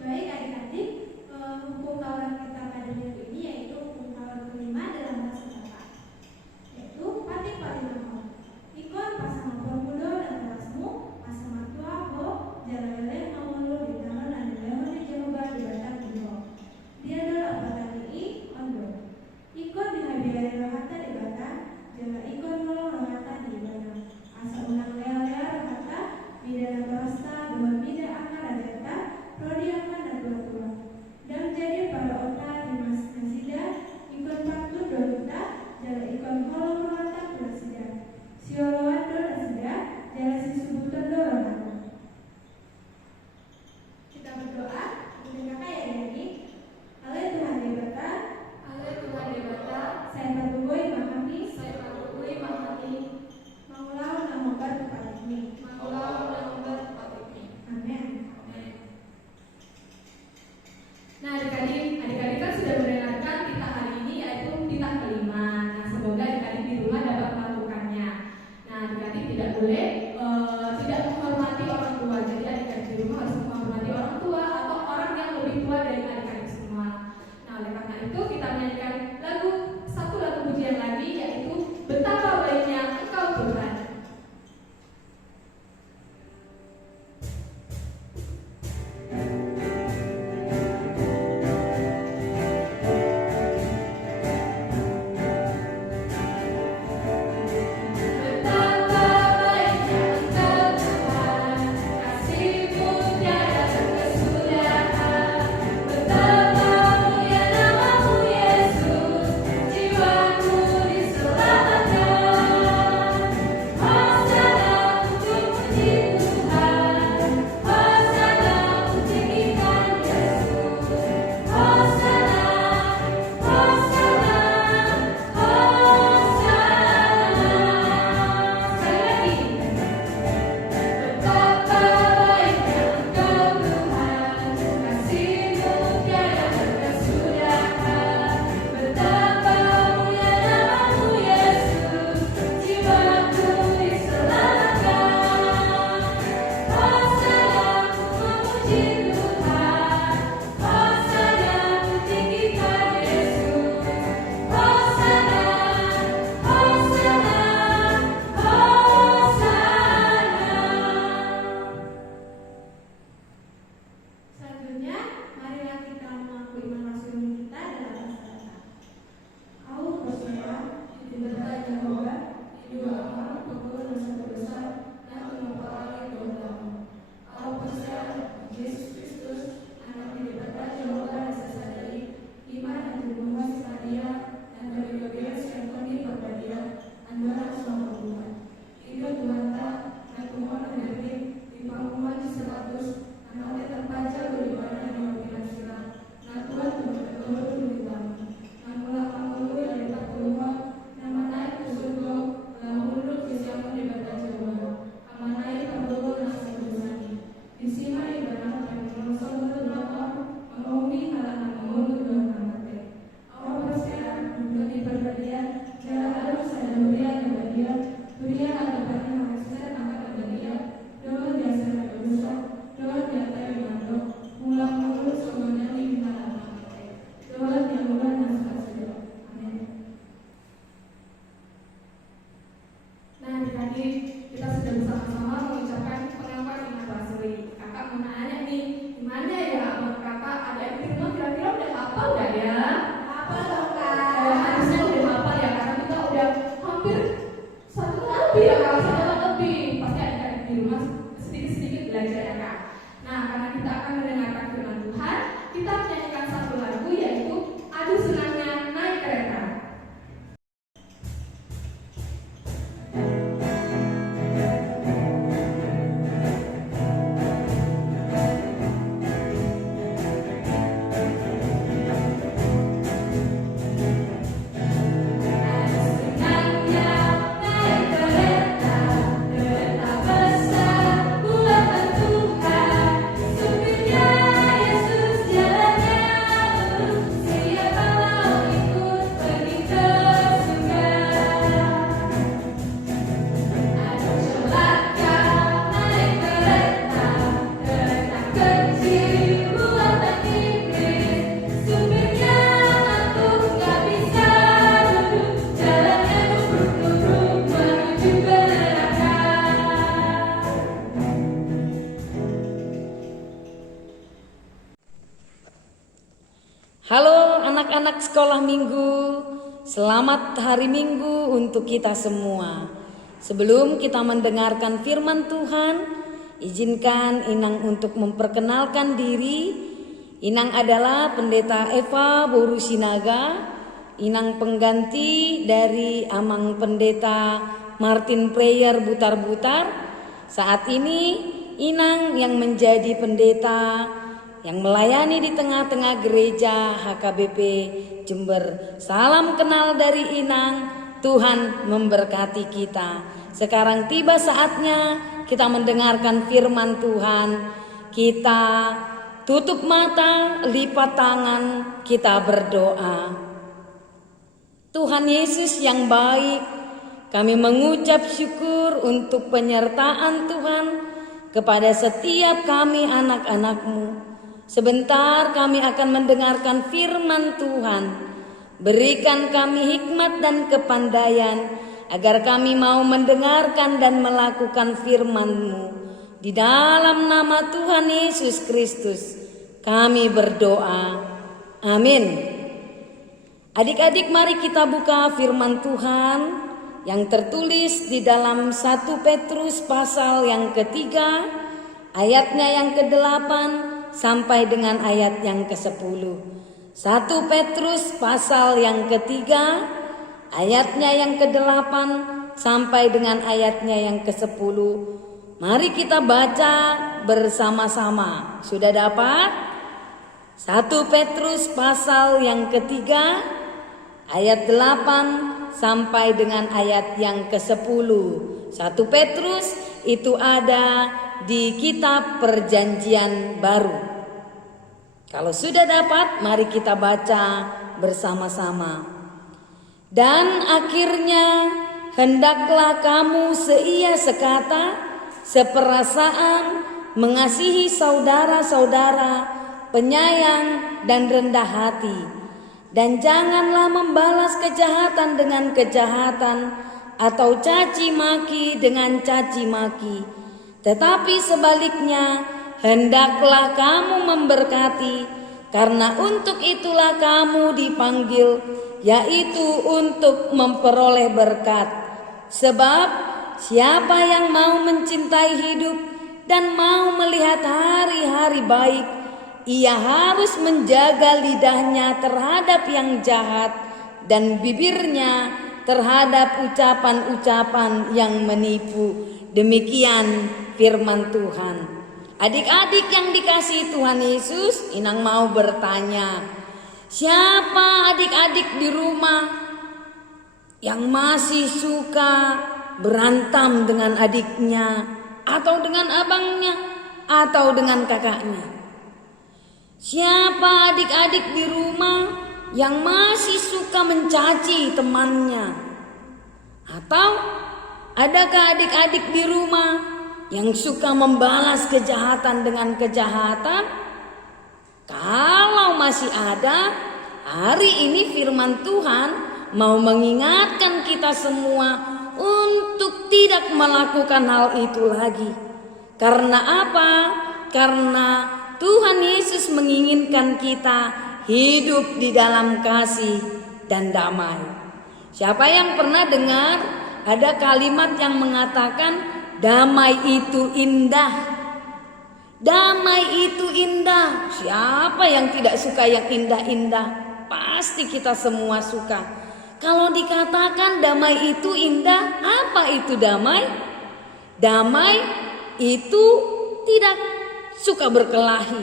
Baik adik-adik, hukum kawan kita pada minggu ini yaitu hukum kawan kelima dalam bahasa Jawa, yaitu patik palinamo. Ikon pasang formulo dan kelasmu, pasang matua ho, jalalele nomolo di tangan dan leho di jawa di batang biho. Dia adalah abatan i ondo. Ikon dihabiari rohata di batang, jala ikon nolong rohata di batang. Asa unang lea-lea rohata, bidana prosta, dua bida akar adeta, prodi akar dan tua-tua. Dan jadi para ota di mas nasida, ikon patu dorita, jala ikon holong rohata purasida. Sioloan do nasida, jala si subutan do rohata. Kita berdoa, untuk kakak ya dari Ale Tuhan debata, Ale Tuhan debata, saya patugoi mahami, Mangulau namobar kepadanya. Amin. Nah, adik-adik kan sudah mendengarkan titah hari ini, yaitu titah kelima. Nah, semoga adik-adik di rumah dapat melakukannya. Nah, adik-adik tidak boleh tidak menghormati orang tua. Jadi adik-adik di rumah harus menghormati orang tua atau orang yang lebih tua dari adik-adik semua. Nah, oleh karena itu kita menyanyikan satu lagu pujian lagi, yaitu Betapa Baiknya Engkau Tuhan. Selanjutnya, marilah kita mengaku iman Rasul kita dalam bahasa Jawa. Aku percaya di berkat Yehova, di dua Allah, pengurus dosa-dosa, dan mempelai dosa-dosa. Aku percaya Yesus Kristus, anak diberkat Yehova dan sesadari, iman dan hubungan Maria, dan dari bagian sekoni perbadia, andara selama Tuhan. Itu Tuhan tak, dan Tuhan berdiri, di pangkuman di 100, Nanti terpacar beribadah di wakilan silam. Nah Tuhan berkata di dalam. Nah mulai pangulu yang dapat keluar. Nama naik ke surga. Lalu mundur ke siapa di batas Jawa. Aman naik pangulu nasi bersani. Di sini ibadah yang mengusul berdoa. Mengumi halaman mengulu doa mati. Awal percaya untuk di perbadian. Jalan harus ada durian dan badian. Durian atau badian manusia akan ada dia. Doa biasa ada dosa. Doa yang terima ulang mengurus semuanya di dalam doa yang bukan naskah sudah. Amin. Nah, adik-adik, kita sudah bersama-sama mengucapkan pengakuan iman rasuli. Kakak mau nanya nih, gimana ya abang kakak? Ada yang di rumah kira-kira udah hafal nggak ya? Hafal dong Kak. Harusnya udah hafal ya, karena kita udah hampir 1 tahun lebih ya Kak, 1 tahun lebih. Pasti adik-adik di rumah sedikit-sedikit belajar ya Kak. Nah, karena kita akan mendengarkan firman Tuhan, kita menyanyikan satu lagu yaitu Adu Senangnya Naik Kereta. Kereta besar, buatan Tuhan, supirnya Halo anak-anak sekolah minggu, selamat hari minggu untuk kita semua. Sebelum kita mendengarkan firman Tuhan, izinkan Inang untuk memperkenalkan diri. Inang adalah Pendeta Eva Boru Sinaga, Inang pengganti dari Amang Pendeta Martin Prayer Butar-Butar. Saat ini Inang yang menjadi pendeta yang melayani di tengah-tengah gereja HKBP Jember. Salam kenal dari Inang, Tuhan memberkati kita. Sekarang tiba saatnya kita mendengarkan firman Tuhan. Kita tutup mata, lipat tangan, kita berdoa. Tuhan Yesus yang baik, kami mengucap syukur untuk penyertaan Tuhan kepada setiap kami anak-anak-Mu. Sebentar kami akan mendengarkan firman Tuhan. Berikan kami hikmat dan kepandaian agar kami mau mendengarkan dan melakukan firman-Mu. Di dalam nama Tuhan Yesus Kristus kami berdoa. Amin. Adik-adik, mari kita buka firman Tuhan yang tertulis di dalam 1 Petrus pasal yang ketiga, ayatnya yang ke-8 sampai dengan ayat yang ke-10. 1 Petrus pasal yang ketiga, ayatnya yang ke-8 sampai dengan ayatnya yang ke-10. Mari kita baca bersama-sama. Sudah dapat? 1 Petrus pasal yang ketiga, ayat 8 sampai dengan ayat yang ke-10. 1 Petrus itu ada di kitab Perjanjian Baru. Kalau sudah dapat, mari kita baca bersama-sama. Dan akhirnya hendaklah kamu seia sekata, seperasaan, mengasihi saudara-saudara, penyayang dan rendah hati. Dan janganlah membalas kejahatan dengan kejahatan atau caci maki dengan caci maki. Tetapi sebaliknya, hendaklah kamu memberkati, karena untuk itulah kamu dipanggil, yaitu untuk memperoleh berkat. Sebab siapa yang mau mencintai hidup dan mau melihat hari-hari baik, ia harus menjaga lidahnya terhadap yang jahat dan bibirnya terhadap ucapan-ucapan yang menipu. Demikian firman Tuhan. Adik-adik yang dikasihi Tuhan Yesus, Inang mau bertanya, siapa adik-adik di rumah yang masih suka berantem dengan adiknya, atau dengan abangnya, atau dengan kakaknya? Siapa adik-adik di rumah yang masih suka mencaci temannya? Atau adakah adik-adik di rumah yang suka membalas kejahatan dengan kejahatan? Kalau masih ada, hari ini firman Tuhan mau mengingatkan kita semua untuk tidak melakukan hal itu lagi. Karena apa? Karena Tuhan Yesus menginginkan kita hidup di dalam kasih dan damai. Siapa yang pernah dengar ada kalimat yang mengatakan damai itu indah? Damai itu indah. Siapa yang tidak suka yang indah-indah? Pasti kita semua suka. Kalau dikatakan damai itu indah, apa itu damai? Damai itu tidak suka berkelahi.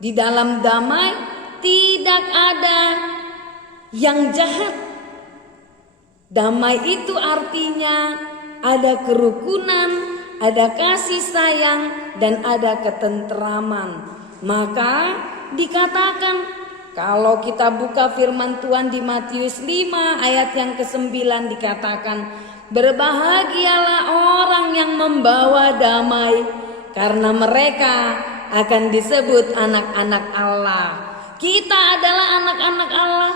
Di dalam damai tidak ada yang jahat. Damai itu artinya ada kerukunan, ada kasih sayang, dan ada ketentraman. Maka dikatakan, kalau kita buka firman Tuhan di Matius 5 ayat yang ke-9 dikatakan, berbahagialah orang yang membawa damai, karena mereka akan disebut anak-anak Allah. Kita adalah anak-anak Allah,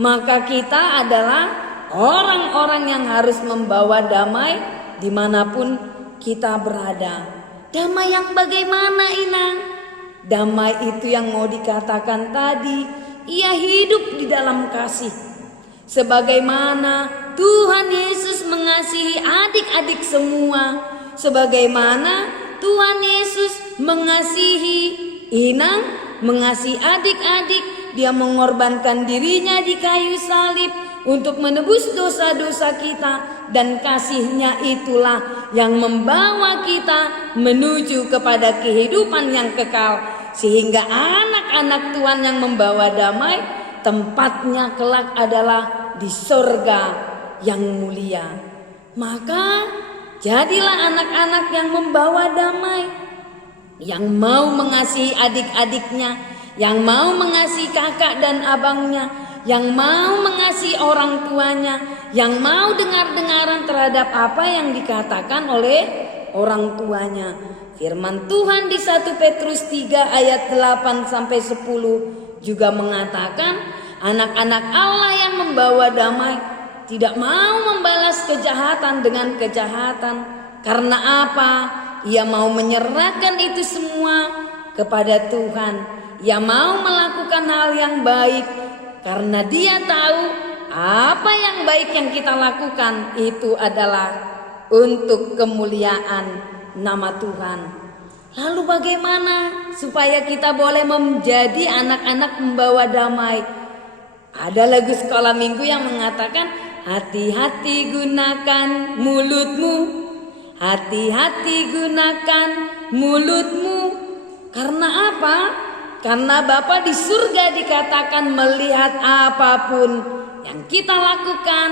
maka kita adalah orang-orang yang harus membawa damai dimanapun kita berada. Damai yang bagaimana, Inang? Damai itu yang mau dikatakan tadi, ia hidup di dalam kasih. Sebagaimana Tuhan Yesus mengasihi adik-adik semua, sebagaimana Tuhan Yesus mengasihi Inang, mengasihi adik-adik, dia mengorbankan dirinya di kayu salib untuk menebus dosa-dosa kita, dan kasihnya itulah yang membawa kita menuju kepada kehidupan yang kekal, sehingga anak-anak Tuhan yang membawa damai tempatnya kelak adalah di sorga yang mulia. Maka jadilah anak-anak yang membawa damai, yang mau mengasihi adik-adiknya, yang mau mengasihi kakak dan abangnya, yang mau mengasihi orang tuanya, yang mau dengar-dengaran terhadap apa yang dikatakan oleh orang tuanya. Firman Tuhan di 1 Petrus 3 ayat 8 sampai 10 juga mengatakan, anak-anak Allah yang membawa damai tidak mau membalas kejahatan dengan kejahatan. Karena apa? Ia mau menyerahkan itu semua kepada Tuhan. Ia mau melakukan hal yang baik karena dia tahu apa yang baik yang kita lakukan itu adalah untuk kemuliaan nama Tuhan. Lalu bagaimana supaya kita boleh menjadi anak-anak membawa damai? Ada lagu sekolah minggu yang mengatakan, hati-hati gunakan mulutmu, hati-hati gunakan mulutmu. Karena apa? Karena Bapa di surga dikatakan melihat apapun yang kita lakukan,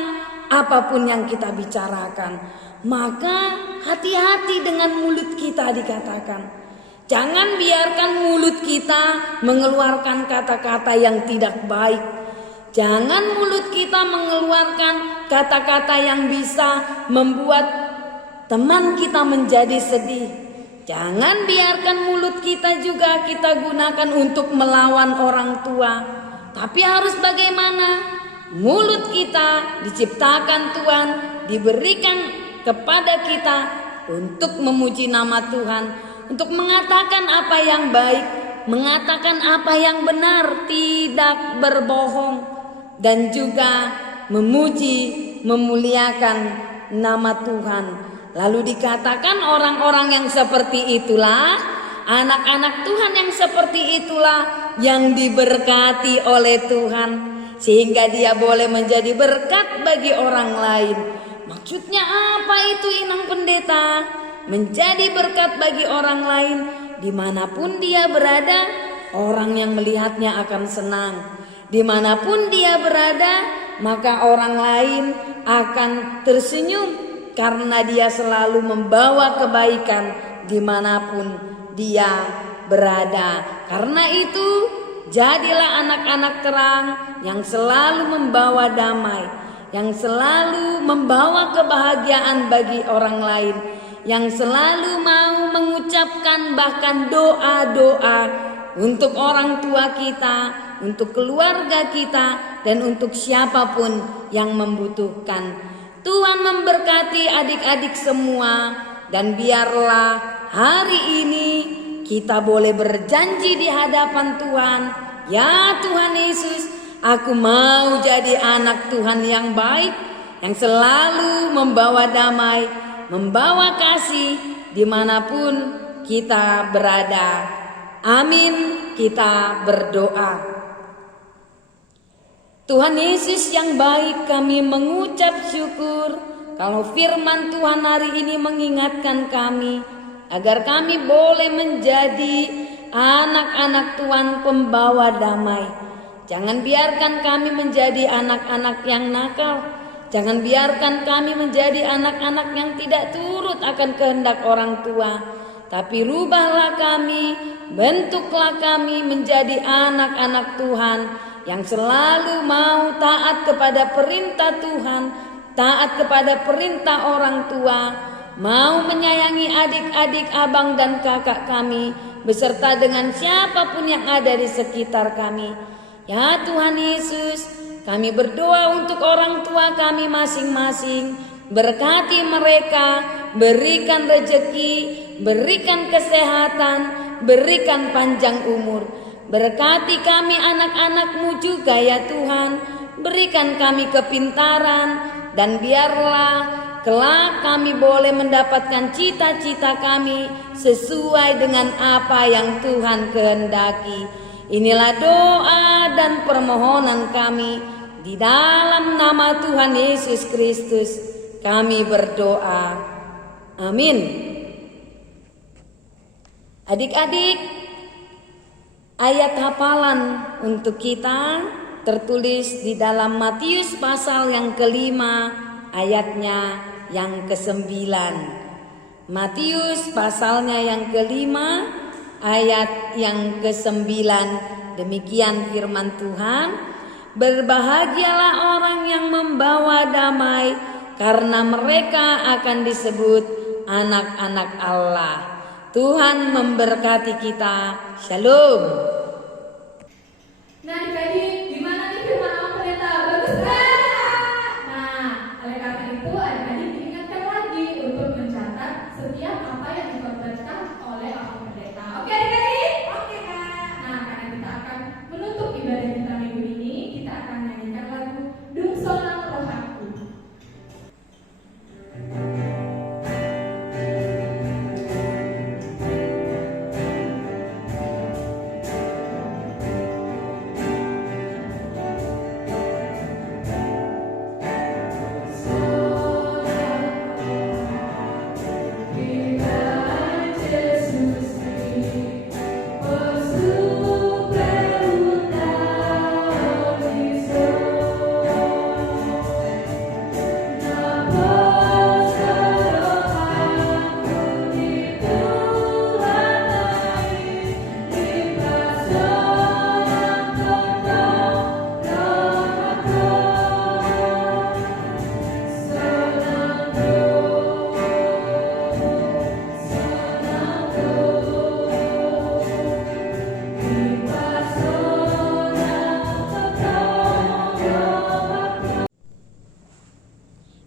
apapun yang kita bicarakan. Maka hati-hati dengan mulut kita dikatakan. Jangan biarkan mulut kita mengeluarkan kata-kata yang tidak baik. Jangan mulut kita mengeluarkan kata-kata yang bisa membuat teman kita menjadi sedih. Jangan biarkan mulut kita juga kita gunakan untuk melawan orang tua. Tapi harus bagaimana? Mulut kita diciptakan Tuhan, diberikan kepada kita untuk memuji nama Tuhan, untuk mengatakan apa yang baik, mengatakan apa yang benar, tidak berbohong, dan juga memuji, memuliakan nama Tuhan. Lalu dikatakan orang-orang yang seperti itulah, anak-anak Tuhan yang seperti itulah yang diberkati oleh Tuhan, sehingga dia boleh menjadi berkat bagi orang lain. Maksudnya apa itu Inang Pendeta? Menjadi berkat bagi orang lain, dimanapun dia berada, orang yang melihatnya akan senang. Dimanapun dia berada, maka orang lain akan tersenyum karena dia selalu membawa kebaikan dimanapun dia berada. Karena itu, jadilah anak-anak terang yang selalu membawa damai, yang selalu membawa kebahagiaan bagi orang lain, yang selalu mau mengucapkan bahkan doa-doa untuk orang tua kita, untuk keluarga kita, dan untuk siapapun yang membutuhkan. Tuhan memberkati adik-adik semua, dan biarlah hari ini kita boleh berjanji di hadapan Tuhan, ya Tuhan Yesus, aku mau jadi anak Tuhan yang baik, yang selalu membawa damai, membawa kasih dimanapun kita berada. Amin, kita berdoa. Tuhan Yesus yang baik, kami mengucap syukur kalau firman Tuhan hari ini mengingatkan kami agar kami boleh menjadi anak-anak Tuhan pembawa damai. Jangan biarkan kami menjadi anak-anak yang nakal. Jangan biarkan kami menjadi anak-anak yang tidak turut akan kehendak orang tua. Tapi rubahlah kami, bentuklah kami menjadi anak-anak Tuhan yang selalu mau taat kepada perintah Tuhan, taat kepada perintah orang tua, mau menyayangi adik-adik, abang dan kakak kami, beserta dengan siapapun yang ada di sekitar kami. Ya Tuhan Yesus, kami berdoa untuk orang tua kami masing-masing. Berkati mereka, berikan rezeki, berikan kesehatan, berikan panjang umur. Berkati kami anak-anak-Mu juga ya Tuhan. Berikan kami kepintaran dan biarlah kelak kami boleh mendapatkan cita-cita kami sesuai dengan apa yang Tuhan kehendaki. Inilah doa dan permohonan kami di dalam nama Tuhan Yesus Kristus. Kami berdoa. Amin. Adik-adik, ayat hafalan untuk kita tertulis di dalam Matius pasal yang kelima, ayatnya yang ke-9. Matius pasalnya yang kelima, ayat yang ke-9. Demikian firman Tuhan. Berbahagialah orang yang membawa damai, karena mereka akan disebut anak-anak Allah. Tuhan memberkati kita. Shalom. Nah, adik-adik, gimana nih firman Allah pendeta? Bagus kan? Nah, oleh karena itu adik-adik diingatkan lagi untuk mencatat setiap apa yang dikhotbahkan oleh Allah pendeta. Oke adik-adik? Oke Kak. Nah, karena kita akan menutup ibadah kita minggu ini, kita akan nyanyikan lagu Dungsonang Rohaku.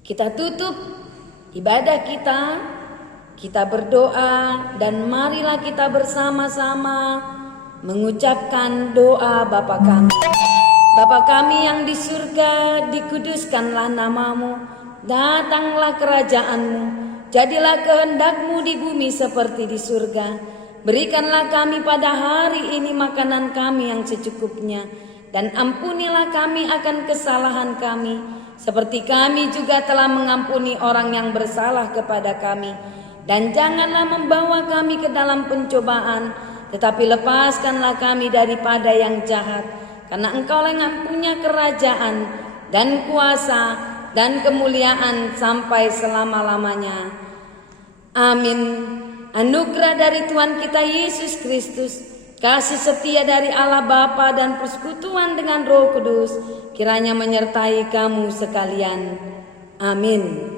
Kita tutup ibadah kita berdoa dan marilah kita bersama-sama mengucapkan doa Bapa kami. Bapa kami yang di surga, dikuduskanlah namamu, datanglah kerajaanmu, jadilah kehendak-Mu di bumi seperti di surga. Berikanlah kami pada hari ini makanan kami yang secukupnya, dan ampunilah kami akan kesalahan kami, seperti kami juga telah mengampuni orang yang bersalah kepada kami. Dan janganlah membawa kami ke dalam pencobaan, tetapi lepaskanlah kami daripada yang jahat. Karena Engkau yang punya kerajaan dan kuasa dan kemuliaan sampai selama-lamanya. Amin. Anugerah dari Tuhan kita Yesus Kristus, kasih setia dari Allah Bapa dan persekutuan dengan Roh Kudus kiranya menyertai kamu sekalian. Amin.